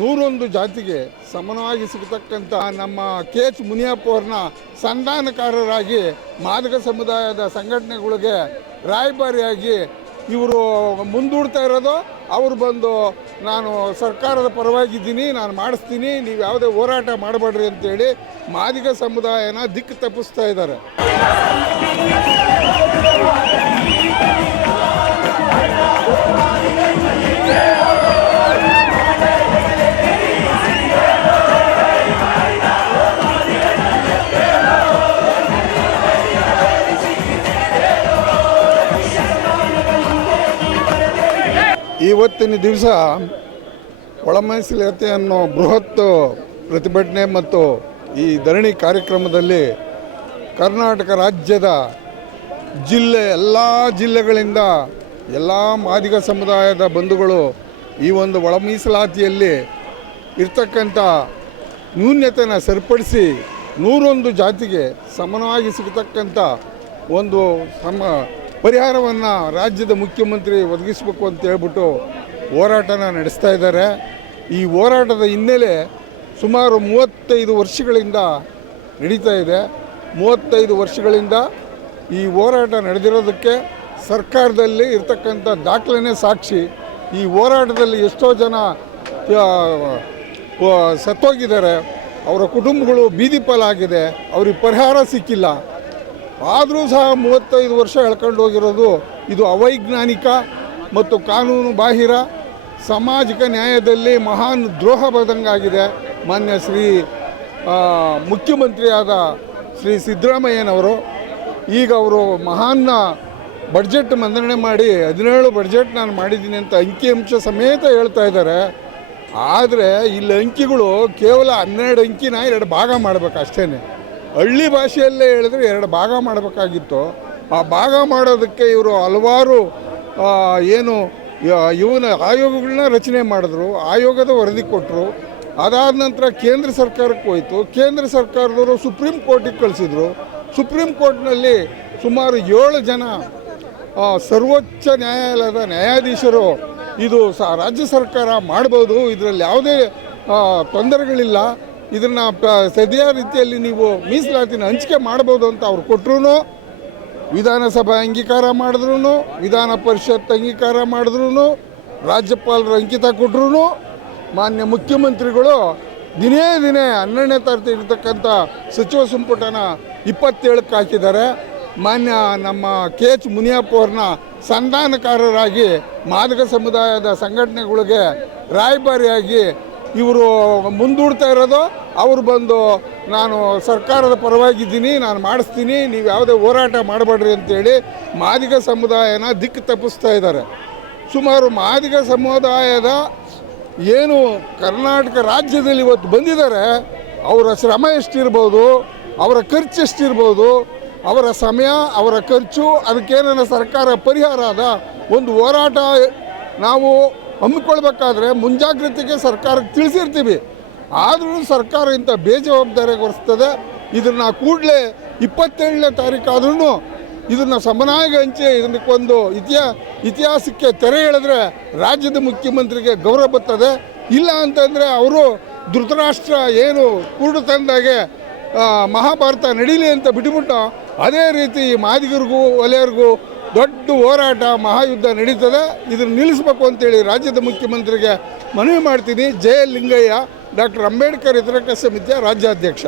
101 ಜಾತಿಗೆ ಸಮಾನವಾಗಿ ಸಿಗತಕ್ಕಂಥ ನಮ್ಮ KH ಮುನಿಯಪ್ಪ ಅವ್ರನ್ನ ಸಂಧಾನಕಾರರಾಗಿ ಮಾದಿಗ ಸಮುದಾಯದ ಸಂಘಟನೆಗಳಿಗೆ ರಾಯಭಾರಿಯಾಗಿ ಇವರು ಮುಂದೂಡ್ತಾ ಇರೋದು. ಅವರು ಬಂದು ನಾನು ಸರ್ಕಾರದ ಪರವಾಗಿದ್ದೀನಿ, ನಾನು ಮಾಡಿಸ್ತೀನಿ, ನೀವು ಯಾವುದೇ ಹೋರಾಟ ಮಾಡಬೇಡ್ರಿ ಅಂತೇಳಿ ಮಾದಿಗ ಸಮುದಾಯನ ದಿಕ್ಕು ತಪ್ಪಿಸ್ತಾ ಇದ್ದಾರೆ. ಇವತ್ತಿನ ದಿವಸ ಒಳಮೀಸಲಾತಿ ಅನ್ನೋ ಬೃಹತ್ ಪ್ರತಿಭಟನೆ ಮತ್ತು ಈ ಧರಣಿ ಕಾರ್ಯಕ್ರಮದಲ್ಲಿ ಕರ್ನಾಟಕ ರಾಜ್ಯದ ಎಲ್ಲ ಜಿಲ್ಲೆಗಳಿಂದ ಎಲ್ಲ ಮಾದಿಗ ಸಮುದಾಯದ ಬಂಧುಗಳು ಈ ಒಂದು ಒಳಮೀಸಲಾತಿಯಲ್ಲಿ ಇರ್ತಕ್ಕಂಥ ನ್ಯೂನ್ಯತೆಯನ್ನು ಸರಿಪಡಿಸಿ 101 ಜಾತಿಗೆ ಸಮಾನವಾಗಿ ಸಿಗತಕ್ಕಂಥ ಒಂದು ಪರಿಹಾರವನ್ನು ರಾಜ್ಯದ ಮುಖ್ಯಮಂತ್ರಿ ಒದಗಿಸಬೇಕು ಅಂತ ಹೇಳ್ಬಿಟ್ಟು ಹೋರಾಟನ ನಡೆಸ್ತಾ ಇದ್ದಾರೆ. ಈ ಹೋರಾಟದ ಹಿನ್ನೆಲೆ ಸುಮಾರು 35 ವರ್ಷಗಳಿಂದ ನಡೀತಾ ಇದೆ. 35 ವರ್ಷಗಳಿಂದ ಈ ಹೋರಾಟ ನಡೆದಿರೋದಕ್ಕೆ ಸರ್ಕಾರದಲ್ಲಿ ಇರ್ತಕ್ಕಂಥ ದಾಖಲೆನೇ ಸಾಕ್ಷಿ. ಈ ಹೋರಾಟದಲ್ಲಿ ಎಷ್ಟೋ ಜನ ಸತ್ತೋಗಿದ್ದಾರೆ, ಅವರ ಕುಟುಂಬಗಳು ಬೀದಿ ಪಾಲಾಗಿದೆ, ಅವ್ರಿಗೆ ಪರಿಹಾರ ಸಿಕ್ಕಿಲ್ಲ. ಆದರೂ ಸಹ 35 ವರ್ಷ ಎಳ್ಕೊಂಡು ಹೋಗಿರೋದು ಇದು ಅವೈಜ್ಞಾನಿಕ ಮತ್ತು ಕಾನೂನು ಬಾಹಿರ, ಸಾಮಾಜಿಕ ನ್ಯಾಯದಲ್ಲಿ ಮಹಾನ್ ದ್ರೋಹ ಬರೆದಂಗಾಗಿದೆ. ಮಾನ್ಯ ಮುಖ್ಯಮಂತ್ರಿಯಾದ ಶ್ರೀ ಸಿದ್ದರಾಮಯ್ಯನವರು ಈಗ ಅವರು ಮಹಾನ್ನ ಬಡ್ಜೆಟ್ ಮಂಡನೆ ಮಾಡಿ 17 ಬಡ್ಜೆಟ್ ನಾನು ಮಾಡಿದ್ದೀನಿ ಅಂತ ಅಂಕಿಅಂಶ ಸಮೇತ ಹೇಳ್ತಾ ಇದ್ದಾರೆ. ಆದರೆ ಇಲ್ಲಿ ಅಂಕಿಗಳು ಕೇವಲ 12 ಅಂಕಿನ 2 ಭಾಗ ಮಾಡಬೇಕು ಅಷ್ಟೇ. ಹಳ್ಳಿ ಭಾಷೆಯಲ್ಲೇ ಹೇಳಿದ್ರೆ 2 ಭಾಗ ಮಾಡಬೇಕಾಗಿತ್ತು. ಆ ಭಾಗ ಮಾಡೋದಕ್ಕೆ ಇವರು ಹಲವಾರು ಇವನ ಆಯೋಗಗಳನ್ನ ರಚನೆ ಮಾಡಿದ್ರು, ಆಯೋಗದ ವರದಿ ಕೊಟ್ಟರು. ಅದಾದ ನಂತರ ಕೇಂದ್ರ ಸರ್ಕಾರಕ್ಕೆ ಹೋಯಿತು. ಕೇಂದ್ರ ಸರ್ಕಾರದವರು ಸುಪ್ರೀಂ ಕೋರ್ಟಿಗೆ ಕಳಿಸಿದ್ರು. ಸುಪ್ರೀಂ ಕೋರ್ಟ್ನಲ್ಲಿ ಸುಮಾರು 7 ಜನ ಸರ್ವೋಚ್ಚ ನ್ಯಾಯಾಲಯದ ನ್ಯಾಯಾಧೀಶರು ಇದು ರಾಜ್ಯ ಸರ್ಕಾರ ಮಾಡ್ಬೋದು, ಇದರಲ್ಲಿ ಯಾವುದೇ ತೊಂದರೆಗಳಿಲ್ಲ, ಇದನ್ನು ಸರಿಯಾದ ರೀತಿಯಲ್ಲಿ ನೀವು ಮೀಸಲಾತಿನ ಹಂಚಿಕೆ ಮಾಡ್ಬೋದು ಅಂತ ಅವ್ರು ಕೊಟ್ಟರು. ವಿಧಾನಸಭೆ ಅಂಗೀಕಾರ ಮಾಡಿದ್ರು, ವಿಧಾನ ಪರಿಷತ್ ಅಂಗೀಕಾರ ಮಾಡಿದ್ರು, ರಾಜ್ಯಪಾಲರು ಅಂಕಿತ ಕೊಟ್ಟರು. ಮಾನ್ಯ ಮುಖ್ಯಮಂತ್ರಿಗಳು ದಿನೇ 12ನೇ ತಾರೀಕು ಇರತಕ್ಕಂಥ ಸಚಿವ ಸಂಪುಟನ 27ಕ್ಕೆ ಹಾಕಿದ್ದಾರೆ. ಮಾನ್ಯ ನಮ್ಮ KH ಮುನಿಯಪ್ಪ ಅವ್ರನ್ನ ಸಂಧಾನಕಾರರಾಗಿ ಮಾದಿಗ ಸಮುದಾಯದ ಸಂಘಟನೆಗಳಿಗೆ ರಾಯಭಾರಿಯಾಗಿ ಇವರು ಮುಂದೂಡ್ತಾ ಇರೋದು. ಅವರು ಬಂದು ನಾನು ಸರ್ಕಾರದ ಪರವಾಗಿದ್ದೀನಿ, ನಾನು ಮಾಡಿಸ್ತೀನಿ, ನೀವು ಯಾವುದೇ ಹೋರಾಟ ಮಾಡಬೇಡ್ರಿ ಅಂತೇಳಿ ಮಾದಿಗ ಸಮುದಾಯನ ದಿಕ್ಕು ತಪ್ಪಿಸ್ತಾ ಇದ್ದಾರೆ. ಸುಮಾರು ಮಾದಿಗ ಸಮುದಾಯದ ಏನು ಕರ್ನಾಟಕ ರಾಜ್ಯದಲ್ಲಿ ಇವತ್ತು ಬಂದಿದ್ದಾರೆ, ಅವರ ಶ್ರಮ ಎಷ್ಟಿರ್ಬೋದು, ಅವರ ಖರ್ಚು ಎಷ್ಟಿರ್ಬೋದು, ಅವರ ಸಮಯ, ಅವರ ಖರ್ಚು, ಅದಕ್ಕೇನ ಸರ್ಕಾರ ಪರಿಹಾರ ಅದ ಒಂದು ಹೋರಾಟ ನಾವು ಹಮ್ಮಿಕೊಳ್ಬೇಕಾದ್ರೆ ಮುಂಜಾಗ್ರತೆಗೆ ಸರ್ಕಾರಕ್ಕೆ ತಿಳಿಸಿರ್ತೀವಿ. ಆದರೂ ಸರ್ಕಾರ ಇಂಥ ಬೇಜವಾಬ್ದಾರಿಗೆ ಹೊರಿಸ್ತದೆ. ಇದನ್ನು ಕೂಡಲೇ 27ನೇ ತಾರೀಕು ಆದ್ರೂ ಇದನ್ನು ಸಮನಾಗಿ ಹಂಚಿ ಇದಕ್ಕೊಂದು ಇತಿಹಾಸಕ್ಕೆ ತೆರೆ ಎಳೆದ್ರೆ ರಾಜ್ಯದ ಮುಖ್ಯಮಂತ್ರಿಗೆ ಗೌರವ ಬರ್ತದೆ. ಇಲ್ಲ ಅಂತಂದರೆ ಅವರು ಧೃತರಾಷ್ಟ್ರ ಏನು ಕೂಡು ತಂದಾಗೆ ಮಹಾಭಾರತ ನಡೀಲಿ ಅಂತ ಬಿಟ್ಟುಬಿಟ್ಟು ಅದೇ ರೀತಿ ಮಾದಿಗರಿಗೂ ವಲಯರಿಗೂ ದೊಡ್ಡ ಹೋರಾಟ ಮಹಾಯುದ್ಧ ನಡೀತದೆ. ಇದನ್ನು ನಿಲ್ಲಿಸಬೇಕು ಅಂತೇಳಿ ರಾಜ್ಯದ ಮುಖ್ಯಮಂತ್ರಿಗೆ ಮನವಿ ಮಾಡ್ತೀನಿ. ಜಯ ಲಿಂಗಯ್ಯ, ಡಾಕ್ಟರ್ ಅಂಬೇಡ್ಕರ್ ಹಿತರಕ್ಷಣಾ ಸಮಿತಿಯ ರಾಜ್ಯಾಧ್ಯಕ್ಷ.